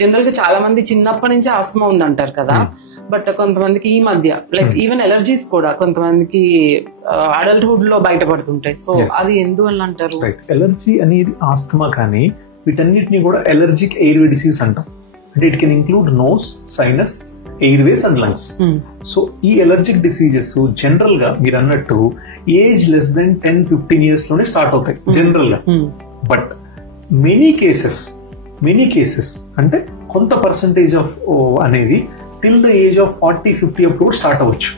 General గా చాలా మంది చిన్నప్పటి నుంచి ఆస్తమా ఉంది అంటారు కదా, బట్ కొంతమందికి ఈ మధ్య లైక్ ఈవెన్ ఎలర్జీస్ కూడా కొంతమందికి అడల్ట్హుడ్ లో బయటపడుతుంటాయి. సో అది ఎందువల్ల అంటారు? ఎలర్జీ అనేది ఆస్తమా కానీ వీటన్నిటిని కూడా ఎలర్జిక్ ఎయిర్వే డిసీజ్ అంటాం. అంటే it can include nose, sinus, airways and lungs. So ఈ ఎలర్జిక్ డిసీజెస్ జనరల్ గా మీరు అన్నట్టు ఏజ్ లెస్ దెన్ 10-15 years లోనే స్టార్ట్ అవుతాయి జనరల్ గా. బట్ మెనీ కేసెస్ అంటే కొంత పర్సంటేజ్ ఆఫ్ అనేది టిల్ ద ఏజ్ ఆఫ్ 40-50 అప్పుడు కూడా స్టార్ట్ అవ్వచ్చు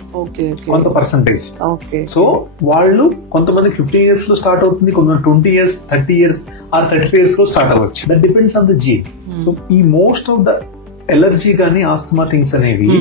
కొంత పర్సంటేజ్. సో వాళ్ళు కొంతమంది 15 years లో స్టార్ట్ అవుతుంది, కొంతమంది 20 years, 30 years ఆర్ 35 years లో స్టార్ట్ అవ్వచ్చు. That depends on the gene. So ఈ మోస్ట్ ఆఫ్ ద ఎలర్జీ కానీ ఆస్తమా థింగ్స్ అనేవి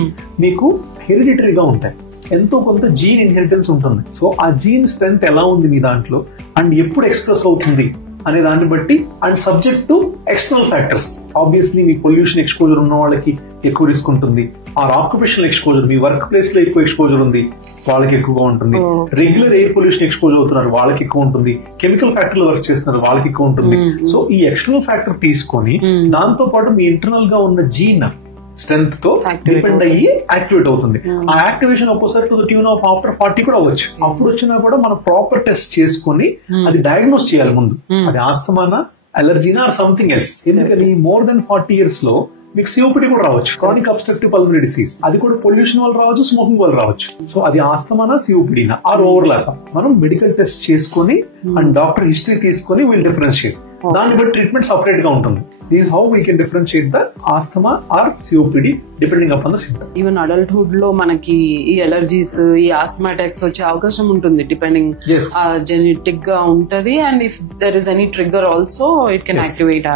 మీకు హెరిడిటరీగా ఉంటాయి. ఎంతో కొంత జీన్ ఇన్హెరిటెన్స్ ఉంటుంది. సో ఆ జీన్ స్ట్రెంత్ ఎలా ఉంది మీ దాంట్లో అండ్ ఎప్పుడు ఎక్స్ప్రెస్ అవుతుంది అనే దాన్ని బట్టి and subject to external factors. Obviously మీ పొల్యూషన్ ఎక్స్పోజర్ ఉన్న వాళ్ళకి ఎక్కువ రిస్క్ ఉంటుంది. ఆర్ ఆక్యుపేషనల్ ఎక్స్పోజర్, మీ వర్క్ ప్లేస్ లో ఎక్కువ ఎక్స్పోజర్ ఉంది వాళ్ళకి ఎక్కువగా ఉంటుంది. రెగ్యులర్ ఎయిర్ పొల్యూషన్ ఎక్స్పోజర్ అవుతున్నారు వాళ్ళకి ఎక్కువ ఉంటుంది. కెమికల్ ఫ్యాక్టరీలో వర్క్ చేస్తున్నారు వాళ్ళకి ఎక్కువ ఉంటుంది. సో ఈ ఎక్స్టర్నల్ ఫ్యాక్టర్ తీసుకొని దాంతో పాటు మీ ఇంటర్నల్ గా ఉన్న జీన్ స్ట్రెంత్ తో డిపెండ్ అయ్యి యాక్టివేట్ అవుతుంది. ఆ యాక్టివేషన్ ఒక్కోసారి to the tune of after 40 కూడా అవ్వచ్చు. అప్పుడు వచ్చినా కూడా మనం ప్రాపర్ టెస్ట్ చేసుకుని అది డయాగ్నోస్ చేయాలి ముందు, అది ఆస్తమానా, అలర్జీనా ఆర్ సంథింగ్ ఎల్స్. ఎందుకని మోర్ దెన్ 40 years లో మీకు సిఓపిడి కూడా రావచ్చు, క్రానిక్ అబ్స్ట్రక్టివ్ పల్మనరీ డిసీజ్. అది కూడా పొల్యూషన్ వల్ల రావచ్చు, స్మోకింగ్ వల్ల రావచ్చు. సో అది ఆస్తమానా, సిఓపిడినా ఆర్ ఓవర్లాప్. మనం మెడికల్ టెస్ట్ చేసుకుని అండ్ డాక్టర్ హిస్టరీ తీసుకుని విల్ డిఫరెన్షియేట్. దాన్ని బట్టి ట్రీట్మెంట్ సపరేట్ గా ఉంటుంది. This how we can differentiate the asthma or COPD depending upon the symptom. Even adulthood లో మనకి ఈ ఎలర్జీస్, ఈ ఆస్తమా అటాక్స్ వచ్చే అవకాశం ఉంటుంది డిపెండింగ్ జెనెటిక్ గా ఉంటది. And if there is any trigger also it can activate